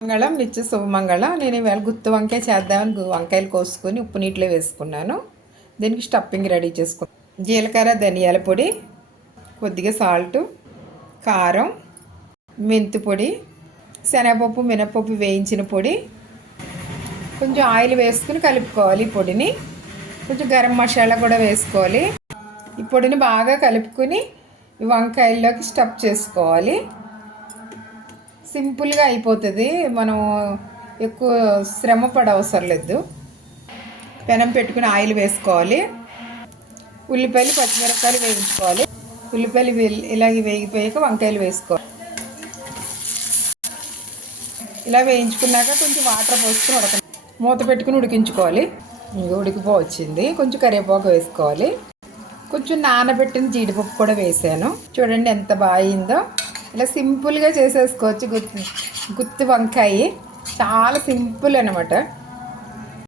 మంగళం నిత్య శుభమంగళం. నేను ఇవాళ గుత్తి వంకాయ చేద్దామని వంకాయలు కోసుకొని ఉప్పు నీటిలో వేసుకున్నాను. దీనికి స్టఫింగ్ రెడీ చేసుకున్నాను. జీలకర్ర ధనియాల పొడి కొద్దిగా సాల్ట్ కారం మెంతి పొడి శనగపప్పు మినపప్పు వేయించిన పొడి. కొంచెం ఆయిల్ వేసుకుని కలుపుకోవాలి ఈ పొడిని. కొంచెం గరం మసాలా కూడా వేసుకోవాలి. ఈ పొడిని బాగా కలుపుకొని వంకాయల్లోకి స్టఫ్ చేసుకోవాలి. సింపుల్గా అయిపోతుంది. మనం ఎక్కువ శ్రమ పడవసరం లేదు. పెనం పెట్టుకుని ఆయిల్ వేసుకోవాలి. ఉల్లిపాయలు పచ్చిమిరపకాయలు వేయించుకోవాలి. ఉల్లిపాయలు ఇలాగే వేగిపోయాక వంకాయలు వేసుకోవాలి. ఇలా వేయించుకున్నాక కొంచెం వాటర్ పోసుకుని ఉడక మూత పెట్టుకుని ఉడికించుకోవాలి. ఉడికిపో వచ్చింది. కొంచెం కరివేపాకు వేసుకోవాలి. కొంచెం నానబెట్టిన జీడిపప్పు కూడా వేసాను. చూడండి ఎంత బాగా అయిందో ఇలా సింపుల్గా చేసేసుకోవచ్చు గుత్తి గుత్తి వంకాయ. చాలా సింపుల్ అనమాట